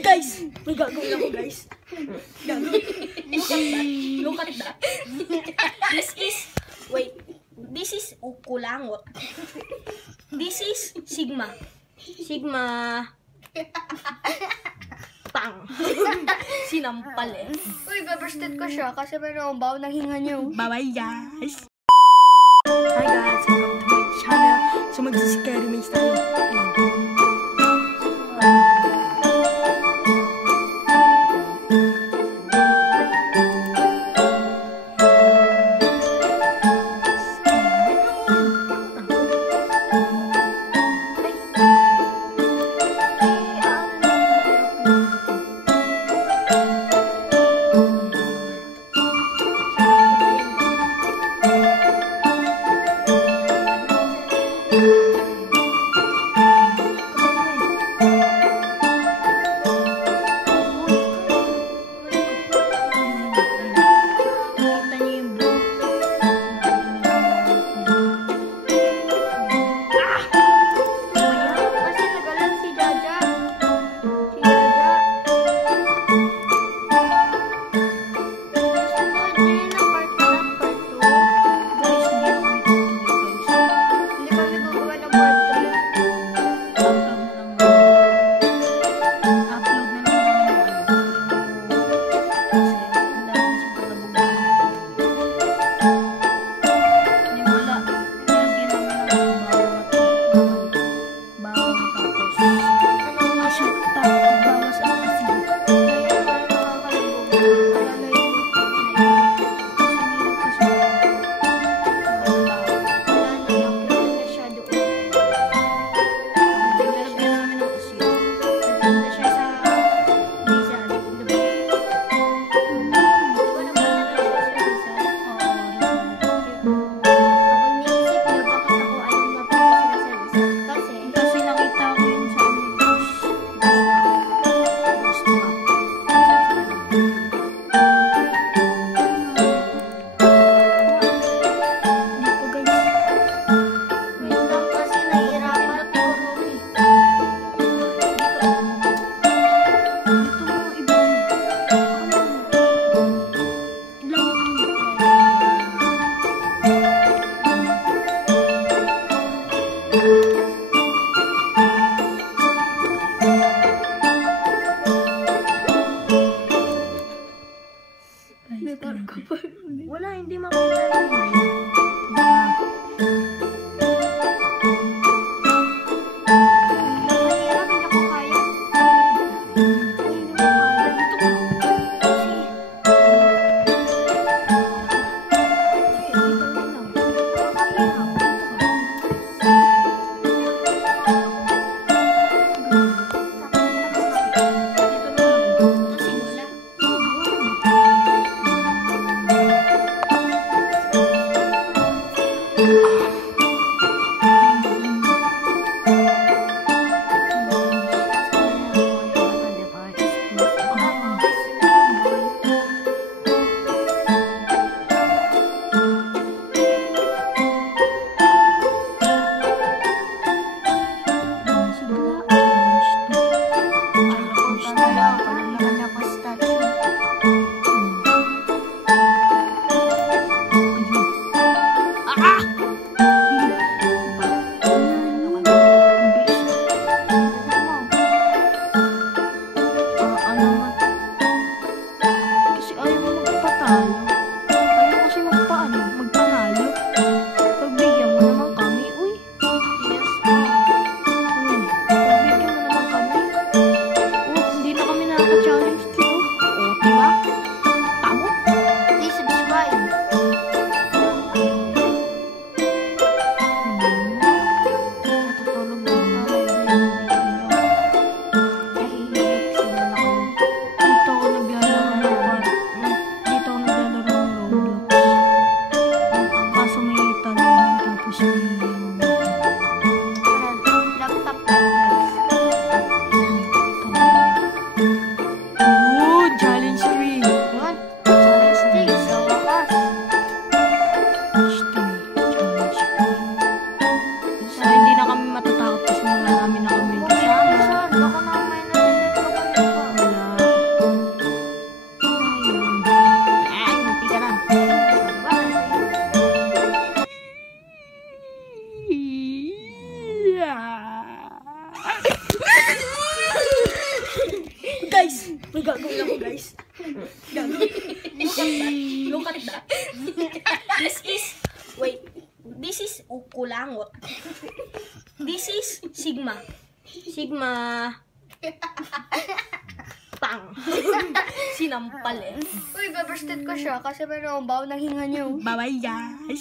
Guys, may gagawin ako, guys. Look at that. This is ukulangot. This is Sigma. Sigma. Pang. Sinampal eh. Uy, babarsted ko siya kasi may naumbaw ng hinga niyo. Bye-bye, guys. Hi, guys. Welcome to my channel. So, mag-scary maze tayo. gagawin ako, guys. Gago. Look at that. This is, wait. This is kulangot. This is sigma. Sigma. Pang. Sinampal eh. Uy, babarsted ko siya kasi meron akong baon ng hinga niyo. Bye-bye, guys.